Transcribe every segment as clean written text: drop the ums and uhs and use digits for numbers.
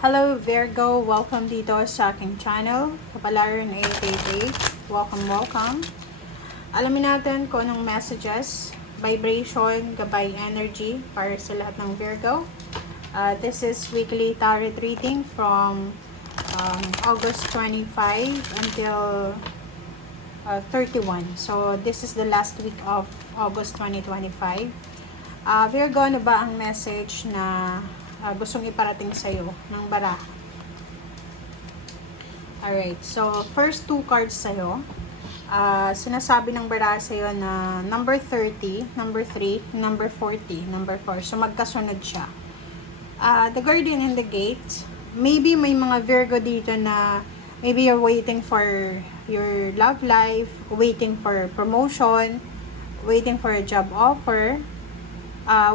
Hello Virgo, welcome dito sa aking channel, Kapalaran 888. Welcome. Alamin natin kung anong messages, vibration, gabay energy para sa lahat ng Virgo. This is weekly tarot reading from August 25 until 31. So this is the last week of August 2025. Virgo, ano ba ang message na gustong iparating sa'yo ng baraha? Alright, so first two cards sa'yo. Sinasabi ng baraha sa'yo na number 30, number 3, number 40, number 4. So magkasunod siya. The Guardian in the Gate. Maybe may mga Virgo dito na maybe you're waiting for your love life, waiting for promotion, waiting for a job offer,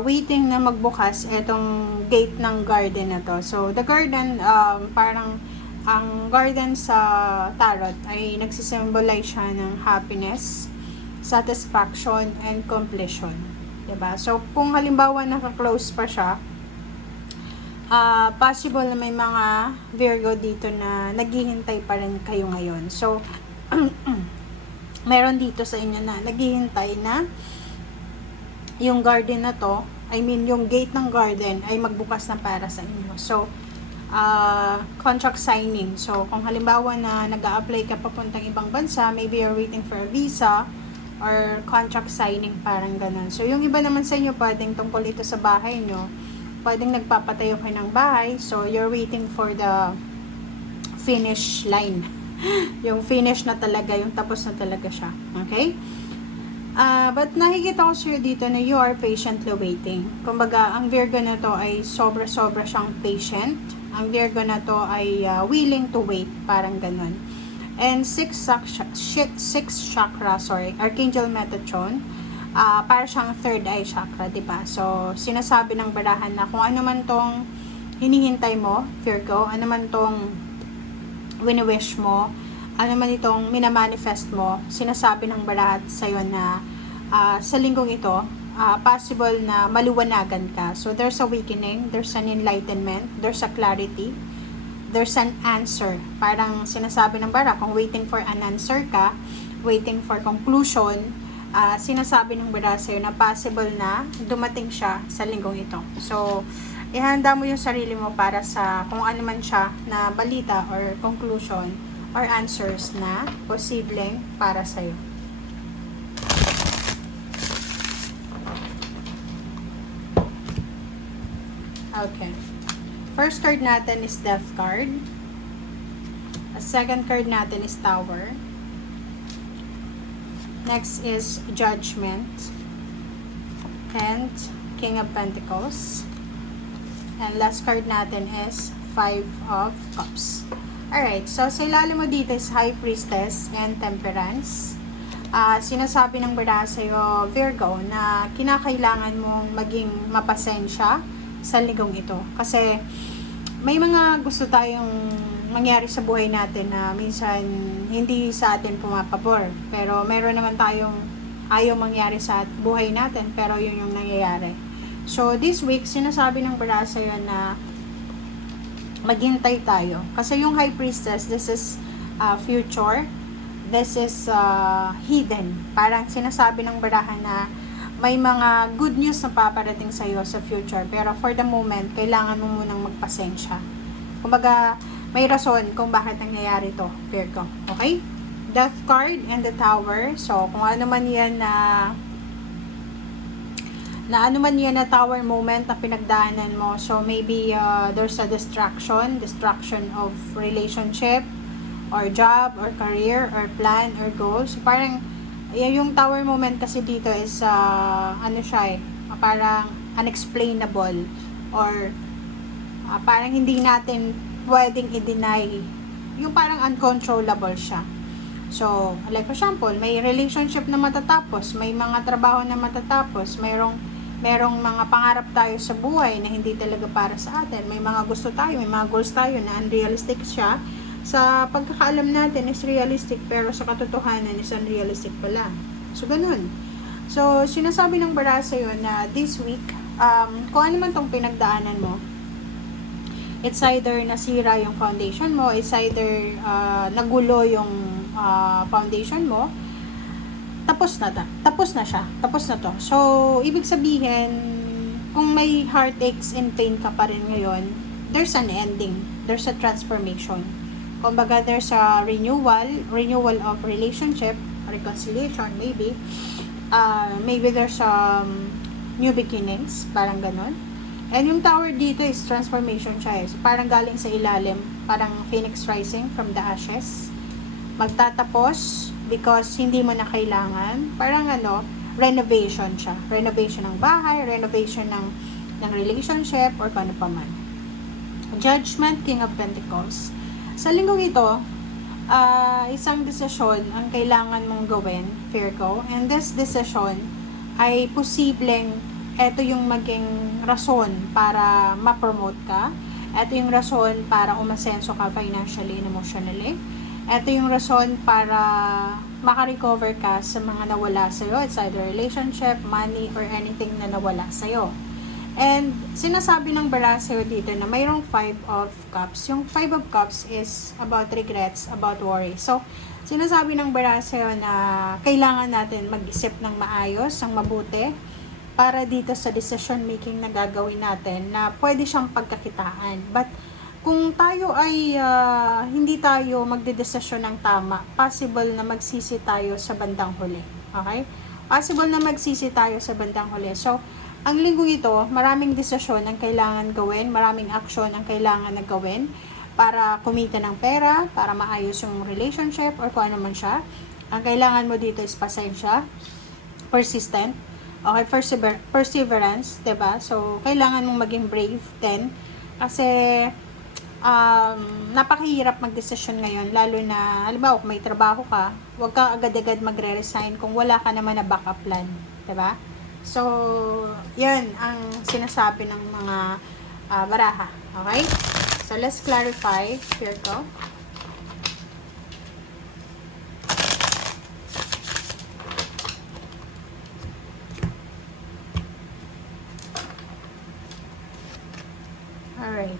waiting na magbukas itong gate ng garden na to. So, the garden, parang ang garden sa tarot ay nagsisimbolize siya ng happiness, satisfaction, and completion. Diba? So, kung halimbawa naka-close pa siya, possible na may mga Virgo dito na naghihintay pa rin kayo ngayon. So, meron dito sa inyo na naghihintay na yung garden na to, yung gate ng garden ay magbukas na para sa inyo. So, contract signing. So, kung halimbawa na nag-a-apply ka papuntang ibang bansa, maybe you're waiting for a visa or contract signing, parang ganun. So, yung iba naman sa inyo, pwedeng tungkol ito sa bahay nyo, pwedeng nagpapatayo kayo ng bahay, so you're waiting for the finish line. Yung finish na talaga, yung tapos na talaga siya. Okay? But nakikita ko sa'yo dito na you are patiently waiting. Kumbaga, ang Virgo na to ay sobra-sobra siyang patient. Ang Virgo na to ay willing to wait, parang ganun. And sixth chakra, Archangel Metatron, para siyang third eye chakra, diba? So, sinasabi ng barahan na kung ano man tong hinihintay mo, Virgo, ano man tong wini-wish mo, ano man itong minamanifest mo, sinasabi ng barahat sa'yo na sa linggong ito, possible na maliwanagan ka. So, there's awakening, there's an enlightenment, there's a clarity, there's an answer. Parang sinasabi ng bara, kung waiting for an answer ka, waiting for conclusion, sinasabi ng bara sa'yo na possible na dumating siya sa linggong ito. So, ihanda mo yung sarili mo para sa kung ano man siya na balita or conclusion or answers na posibleng para sa'yo. Okay. First card natin is Death card. A second card natin is Tower. Next is Judgment. And King of Pentacles. And last card natin is Five of Cups. Alright, so sa ilalim mo dito is High Priestess and Temperance. Sinasabi ng baraha sa'yo, Virgo, na kinakailangan mong maging mapasensya sa linggong ito. Kasi may mga gusto tayong mangyari sa buhay natin na minsan hindi sa atin pumapabor. Pero meron naman tayong ayaw mangyari sa buhay natin, pero yun yung nangyayari. So this week, sinasabi ng baraha sa'yo na maghintay tayo. Kasi yung High Priestess, this is future. This is hidden. Parang sinasabi ng baraha na may mga good news na paparating sa iyo sa future. Pero for the moment, kailangan mo munang magpasensya. Kumbaga, may rason kung bakit nangyayari to, Virgo. Okay? Death card and the Tower. So, kung ano man yan na tower moment na pinagdaanan mo. So, maybe there's a distraction of relationship, or job, or career, or plan, or goals. So, parang, yung tower moment kasi dito is, parang unexplainable, or parang hindi natin pwedeng i-deny. Yung parang uncontrollable siya. So, like for example, may relationship na matatapos, may mga trabaho na matatapos, merong mga pangarap tayo sa buhay na hindi talaga para sa atin. May mga gusto tayo, may mga goals tayo na unrealistic siya. Sa pagkakaalam natin is realistic, pero sa katotohanan is unrealistic pala. So, ganun. So, sinasabi ng baraha sa'yo na this week, kung ano man tong pinagdaanan mo, It's either nasira yung foundation mo, it's either nagulo yung foundation mo, tapos na siya. Tapos na to. So, ibig sabihin, kung may heartaches and pain ka pa rin ngayon, there's an ending. There's a transformation. Kumbaga, there's a renewal of relationship, reconciliation, maybe. Maybe there's new beginnings, parang ganon. And yung tower dito is transformation siya eh. So, parang galing sa ilalim, parang phoenix rising from the ashes. Magtatapos because hindi mo na kailangan. Parang renovation siya. Renovation ng bahay, renovation ng relationship, or kung ano pa man. Judgment, King of Pentacles. Sa linggong ito, isang desisyon ang kailangan mong gawin, Virgo. And this decision ay posibleng ito yung maging rason para ma-promote ka. Ito yung rason para umasenso ka financially and emotionally. Ito yung rason para makarecover ka sa mga nawala sa'yo. It's either relationship, money, or anything na nawala sa'yo. And sinasabi ng bara sa'yo dito na mayroong 5 of Cups. Yung 5 of Cups is about regrets, about worry. So, sinasabi ng bara sa'yo na kailangan natin mag-isip ng maayos, ng mabuti, para dito sa decision making na gagawin natin na pwede siyang pagkakitaan. But kung tayo ay hindi tayo magdedesisyon ng tama, possible na magsisi tayo sa bandang huli. Okay? Possible na magsisi tayo sa bandang huli. So, ang linggong ito, maraming desisyon ang kailangan gawin, maraming aksyon ang kailangan na gawin para kumita ng pera, para maayos yung relationship or kung ano man siya. Ang kailangan mo dito is pasensya, persistent, okay, perseverance, 'di ba? So, kailangan mong maging brave din kasi napakahirap magdesisyon ngayon, lalo na halimbawa kung may trabaho ka, huwag ka agad-agad magre-resign kung wala ka naman na backup plan, 'di ba? So, 'yan ang sinasabi ng mga baraha, okay? So, let's clarify here ko. Alright.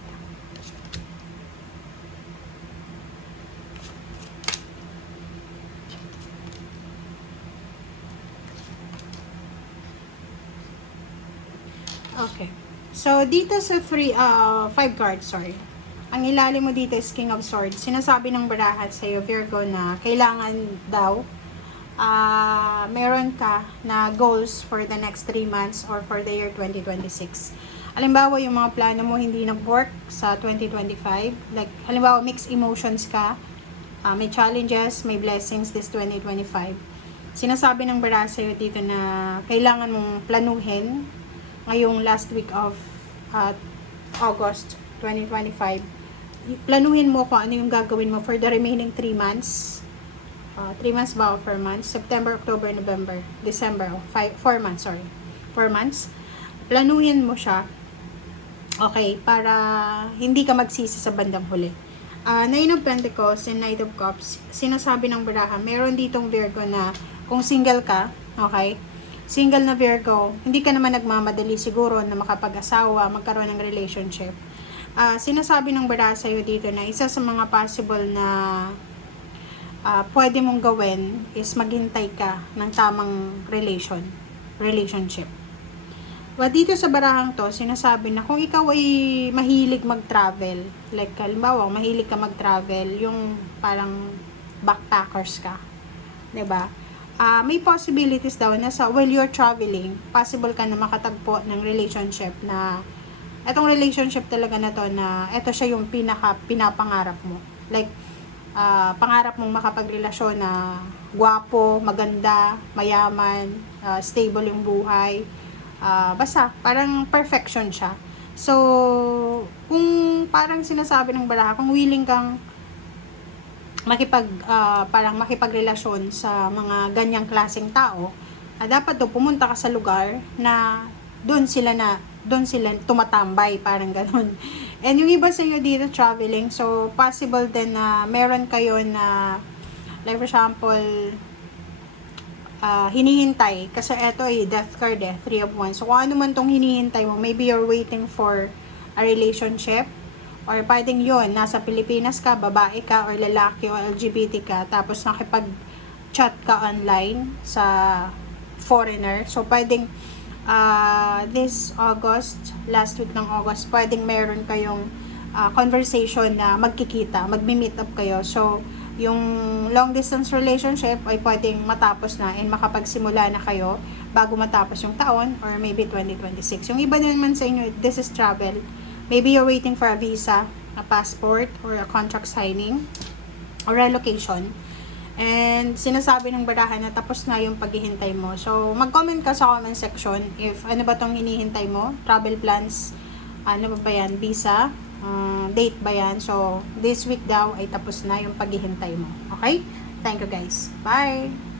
Okay. So, dito sa 5 cards, sorry. Ang ilalim mo dito is King of Swords. Sinasabi ng barahat sa iyo, Virgo, na kailangan daw meron ka na goals for the next 3 months or for the year 2026. Halimbawa, yung mga plano mo hindi nag-work sa 2025. Like, halimbawa, mixed emotions ka. May challenges, may blessings this 2025. Sinasabi ng bara sa'yo dito na kailangan mong planuhin ngayong last week of August 2025. Planuhin mo kung ano yung gagawin mo for the remaining 3 months. 3 months ba o 4 months? September, October, November, December. 4 months, sorry. 4 months. Planuhin mo siya. Okay, para hindi ka magsisi sa bandang huli. Nine of Pentacles and Knight of Cups, sinasabi ng baraha, meron ditong Virgo na kung single ka, okay, single na Virgo, hindi ka naman nagmamadali siguro na makapag-asawa, magkaroon ng relationship. Sinasabi ng baraha sa'yo dito na isa sa mga possible na pwede mong gawin is maghintay ka ng tamang relationship. But dito sa barahang to, sinasabi na kung ikaw ay mahilig mag-travel, like halimbawa, mahilig ka mag-travel, yung parang backpackers ka, 'di ba? May possibilities daw na while you're traveling, possible ka na makatagpo ng relationship na etong relationship talaga na to na eto siya yung pinapangarap mo. Like pangarap mong makapagrelasyon na gwapo, maganda, mayaman, stable yung buhay. Basta, parang perfection siya. So, kung parang sinasabi ng baraha, kung willing kang parang makipagrelasyon sa mga ganyang klaseng tao, dapat to pumunta ka sa lugar na doon sila tumatambay, parang ganun. And yung iba sa inyo dito traveling, so possible din na meron kayo na, like for example, hinihintay, kasi eto ay death card 3 of Wands. So kung ano man tong hinihintay mo, maybe you're waiting for a relationship, Or pwedeng yun, nasa Pilipinas ka, babae ka, or lalaki, o LGBT ka, tapos nakipag-chat ka online sa foreigner. So, pwedeng this August, last week ng August, pwedeng meron kayong conversation na magkikita, magmi-meet up kayo. So, yung long distance relationship ay pwedeng matapos na and makapagsimula na kayo bago matapos yung taon or maybe 2026. Yung iba naman sa inyo, this is travel. Maybe you're waiting for a visa, a passport, or a contract signing, or relocation. And sinasabi ng barahan na tapos na yung paghihintay mo. So, mag-comment ka sa comment section if ano ba tong hinihintay mo, travel plans, ano ba yan, visa, date ba yan. So, this week daw ay tapos na yung paghihintay mo. Okay? Thank you guys. Bye!